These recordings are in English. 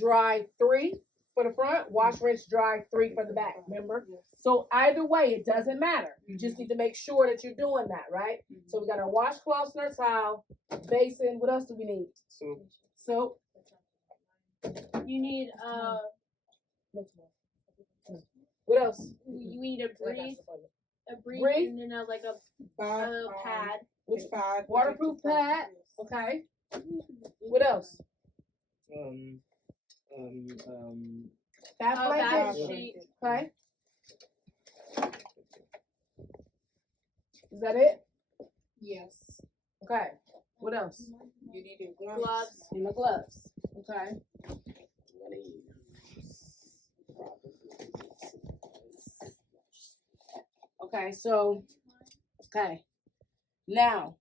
dry 3 for the front, wash, rinse, dry 3 for the back, remember? So either way, it doesn't matter. You just need to make sure that you're doing that, right? So we got our washcloths and our towel, basin. What else do we need? Soap. You need What else? you need a brief, Brief? and then like a little pad. Which pad? Waterproof pad. Okay. What else? Bath blanket. Sheet. Okay. Is that it? Yes. Okay. What else? You need your Gloves. And my gloves. Okay. Okay, so, okay. Now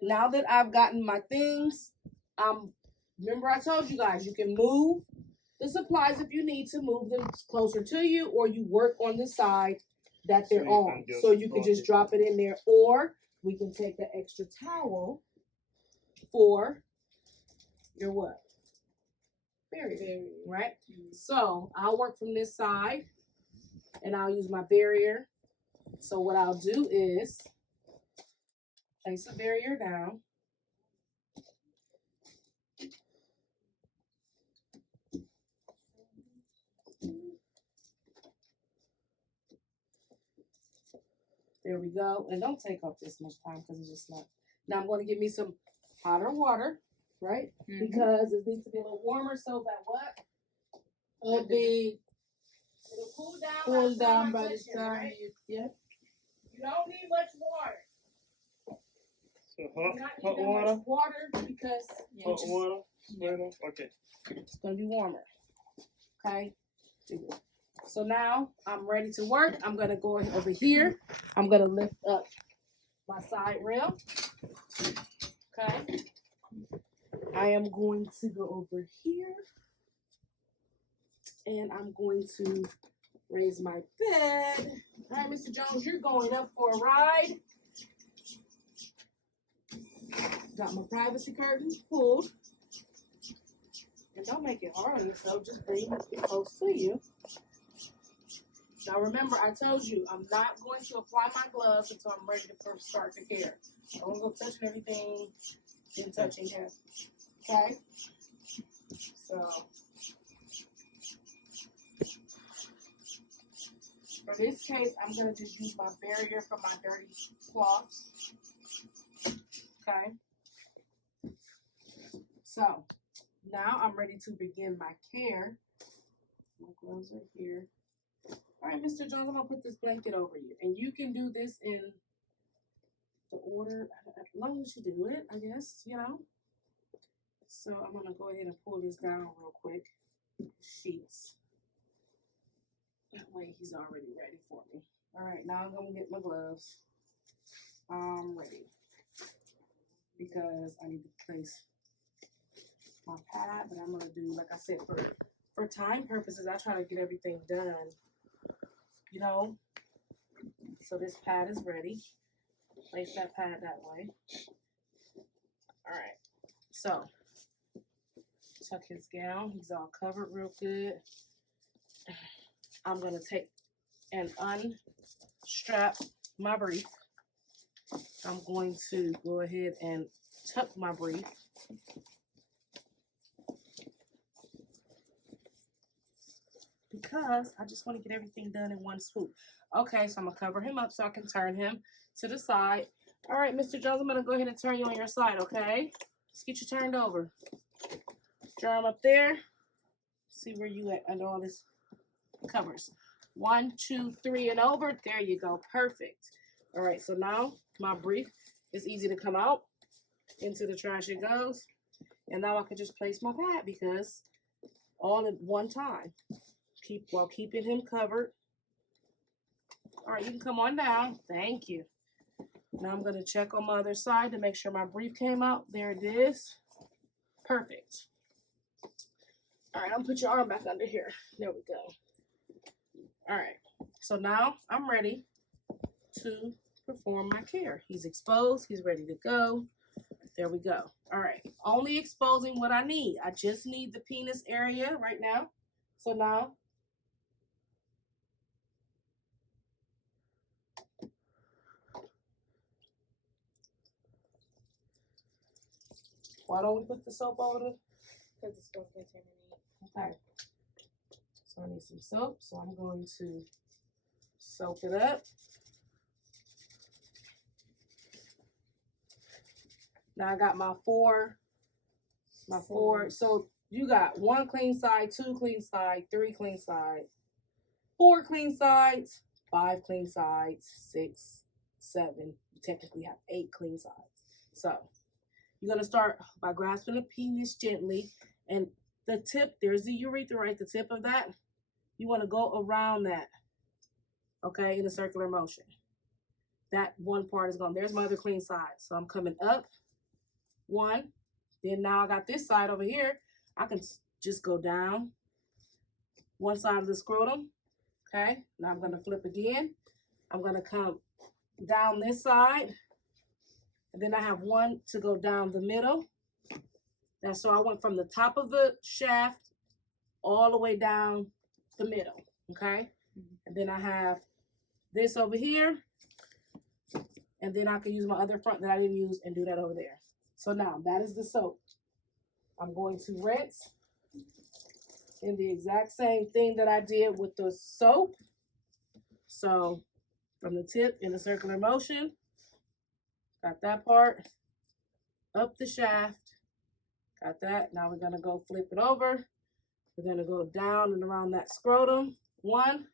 that I've gotten my things, remember I told you guys, you can move the supplies if you need to move them closer to you, or you work on the side that they're on. So you can just drop it in there, or we can take the extra towel for your what? Barrier, right? So I'll work from this side and I'll use my barrier. So what I'll do is place the barrier down. There we go. And don't take up this much time because it's just not. Now I'm going to get me some hotter water, right? Because it needs to be a little warmer so that what? It'll cool down by the time, right? You don't need much water. So hot water. Much water because Hot water. Okay. it's going to be warmer. Okay. So now I'm ready to work. I'm going to go over here. I'm going to lift up my side rail. Okay. I am going to go over here. And I'm going to raise my bed. All right, Mr. Jones, you're going up for a ride. Got my privacy curtains pulled. And don't make it hard on yourself. Just bring it close to you. Now remember, I told you, I'm not going to apply my gloves until I'm ready to first start the care. I won't go touching everything and touching him. Okay? So, for this case, I'm going to just use my barrier for my dirty cloths. Okay? So, now I'm ready to begin my care. My gloves are here. All right, Mr. Jones, I'm going to put this blanket over you. And you can do this in the order, as long as you do it, I guess, you know. So I'm going to go ahead and pull this down real quick. Sheets. That way he's already ready for me. All right, now I'm going to get my gloves. I'm ready. Because I need to place my pad, but I'm going to do, like I said, for time purposes, I try to get everything done, you know. So this pad is ready. Place that pad that way. All right. So, tuck his gown. He's all covered real good. I'm going to take and unstrap my brief. I'm going to go ahead and tuck my brief. Because I just want to get everything done in one swoop. Okay, so I'm going to cover him up so I can turn him to the side. All right, Mr. Jones, I'm going to go ahead and turn you on your side, okay? Let's get you turned over. Your arm up there. See where you at under all this covers. 1, 2, 3, and over. There you go. Perfect. All right, so now my brief is easy to come out. Into the trash it goes. And now I can just place my pad because all at one time. While keeping him covered. All right, you can come on down. Thank you. Now I'm going to check on my other side to make sure my brief came out. There it is. Perfect. All right, I'll put your arm back under here. There we go. All right, so now I'm ready to perform my care. He's exposed. He's ready to go. There we go. All right. Only exposing what I need. I just need the penis area right now. So now, why don't we put the soap over the? Because it's supposed to contaminate. Okay. So I need some soap. So I'm going to soak it up. Now I got my four. So you got 1 clean side, 2 clean side, 3 clean side, 4 clean sides, 5 clean sides, 6, 7. You technically have 8 clean sides. So you're gonna start by grasping the penis gently, and the tip, there's the urethra, right? The tip of that, you want to go around that, okay, in a circular motion. That one part is gone. There's my other clean side. So I'm coming up 1. Then now I got this side over here. I can just go down 1 side of the scrotum. Okay. Now I'm going to flip again. I'm going to come down this side. And then I have 1 to go down the middle. Now, so I went from the top of the shaft all the way down the middle. Okay. And then I have this over here. And then I can use my other front that I didn't use and do that over there. So now that is the soap. I'm going to rinse in the exact same thing that I did with the soap. So from the tip in a circular motion, got that part, up the shaft, got that. Now we're gonna go flip it over. We're gonna go down and around that scrotum. 1,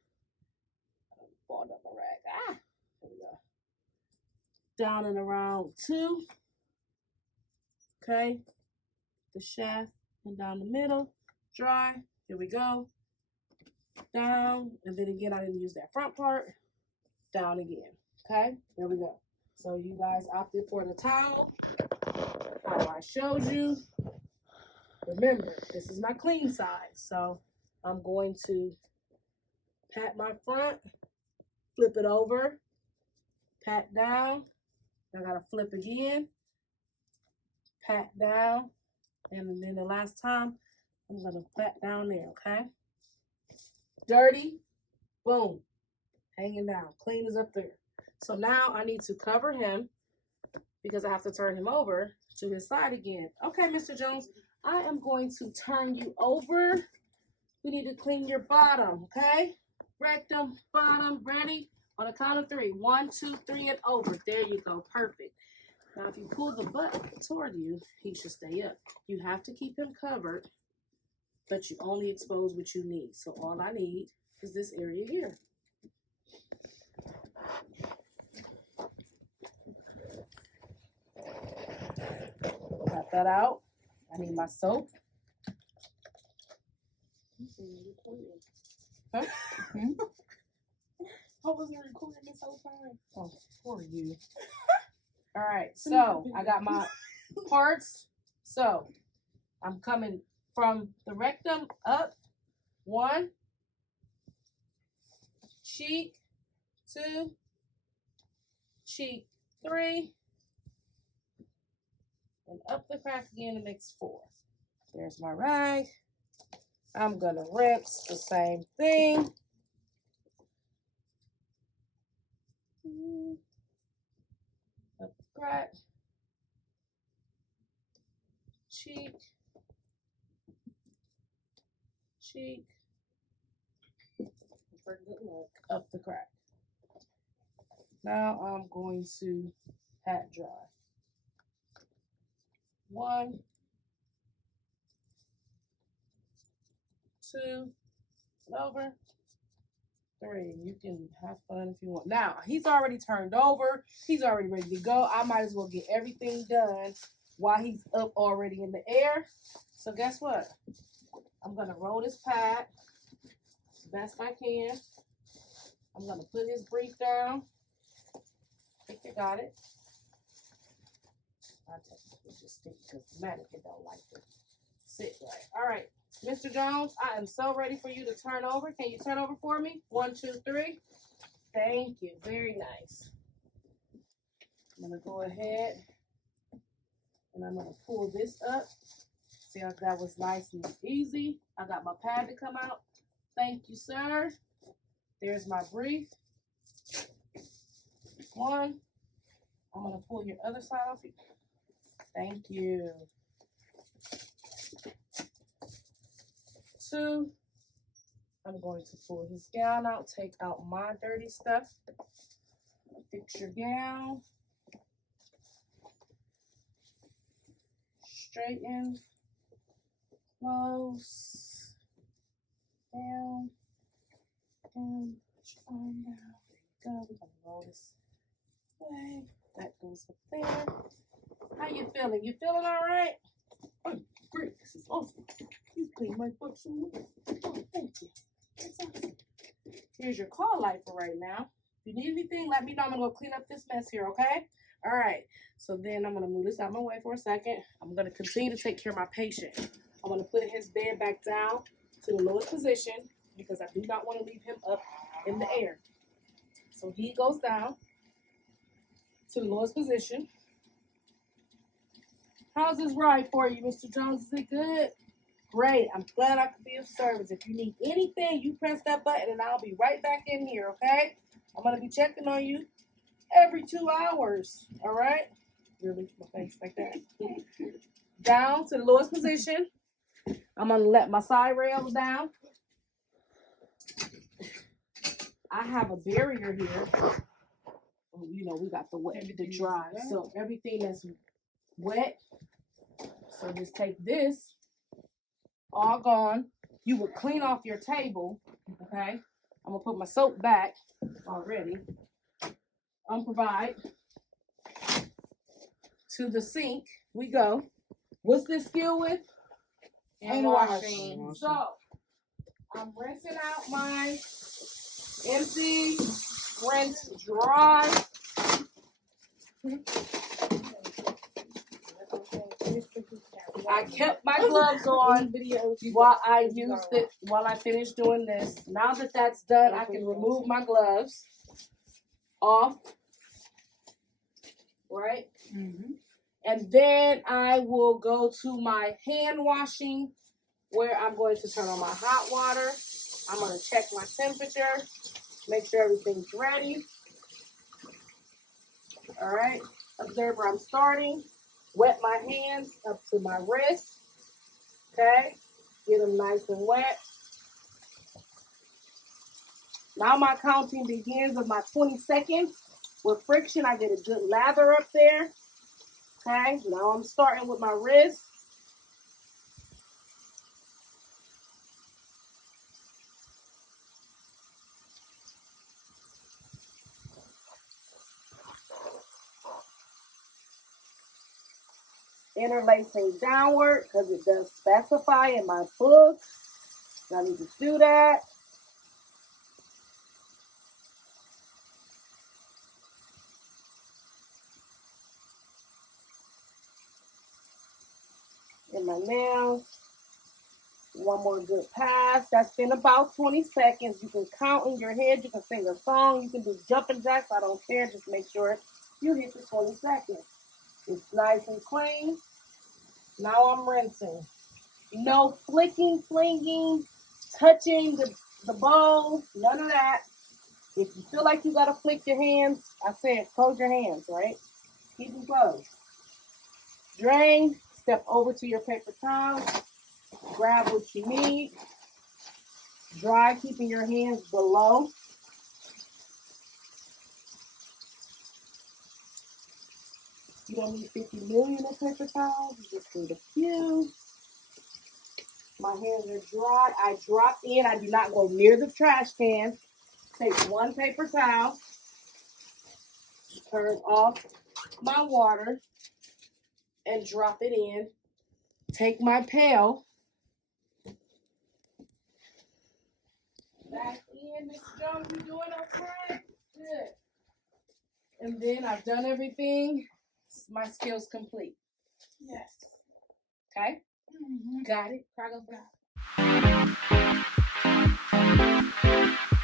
balled up my rag. There we go. Down and around 2. Okay, the shaft and down the middle, dry. Here we go. Down, and then again, I didn't use that front part. Down again. Okay, there we go. So you guys opted for the towel, how I showed you. Remember, this is my clean side. So I'm going to pat my front, flip it over, pat down. I gotta flip again, pat down, and then the last time, I'm gonna pat down there, okay? Dirty, boom, hanging down. Clean is up there. So now I need to cover him because I have to turn him over to his side again. Okay, Mr. Jones, I am going to turn you over. We need to clean your bottom, okay? Rectum, bottom, ready? On the count of 3. 1, 2, 3, and over. There you go, perfect. Now, if you pull the butt toward you, he should stay up. You have to keep him covered, but you only expose what you need. So all I need is this area here. Got that out. I need my soap. Huh? I wasn't recording this whole time. Oh, poor you. All right, so I got my parts. So I'm coming from the rectum up. 1, cheek, 2, cheek, 3, and up the crack again, it makes 4. There's my rag. I'm gonna rinse the same thing. Up the crack, cheek, cheek, for good luck, up the crack. Now I'm going to pat dry. 1, 2, and over. 3. You can have fun if you want. Now, he's already turned over. He's already ready to go. I might as well get everything done while he's up already in the air. So guess what? I'm going to roll this pad as best I can. I'm going to put his brief down. I think you got it. I technically just stick because the mannequin don't like to sit right. All right. Mr. Jones, I am so ready for you to turn over. Can you turn over for me? 1, 2, 3. Thank you. Very nice. I'm going to go ahead And I'm gonna pull this up. See how that was nice and easy. I got my pad to come out. Thank you, sir. There's my brief. One. I'm gonna pull your other side off. Thank you. Two. I'm going to pull his gown out, take out my dirty stuff. Fix your gown. Straighten. Close. Down. Down. Put your arm down. There you go. We're gonna roll this way. That goes up there. How you feeling? You feeling all right? Oh, great. This is awesome. You clean my butt so well. Oh, thank you. That's awesome. Here's your call light for right now. If you need anything, let me know. I'm gonna go clean up this mess here, okay? All right. So then I'm gonna move this out of my way for a second. I'm gonna continue to take care of my patient. I'm gonna put his bed back down to the lowest position because I do not want to leave him up in the air. So he goes down to the lowest position. How's this ride for you, Mr. Jones? Is it good? Great. I'm glad I could be of service. If you need anything, you press that button and I'll be right back in here, okay? I'm going to be checking on you every 2 hours, all right? Really? My face like that. Down to the lowest position. I'm going to let my side rails down. I have a barrier here. You know, we got the wet, the dry. So everything that's wet. So just take this. All gone. You would clean off your table, okay? I'm gonna put my soap back already. Provide to the sink. We go. What's this skill with? Handwashing. So I'm rinsing out my empty, rinse, dry. I kept my gloves on while I used it, while I finished doing this. Now that that's done, I can remove my gloves off, right? And then I will go to my hand washing where I'm going to turn on my hot water. I'm going to check my temperature, make sure everything's ready. All right, observe where I'm starting. Wet my hands up to my wrist. Okay, get them nice and wet. Now my counting begins of my 20 seconds. With friction, I get a good lather up there. Okay, now I'm starting with my wrist. Interlacing downward because it does specify in my book. I need to do that. In my nails. One more good pass. That's been about 20 seconds. You can count in your head. You can sing a song. You can do jumping jacks. I don't care. Just make sure you hit the 20 seconds. It's nice and clean. Now I'm rinsing. No flicking, flinging, touching the bowl. None of that. If you feel like you got to flick your hands, I said close your hands, right? Keep them closed. Drain. Step over to your paper towel. Grab what you need. Dry, keeping your hands below. You don't need 50 million of paper towels. You just need a few. My hands are dry. I drop in. I do not go near the trash can. Take one paper towel. Turn off my water and drop it in. Take my pail. Back in, Mr. Jones. You doing okay? Good. And then I've done everything. My skill's complete. Yes. Okay? Got it? Got it.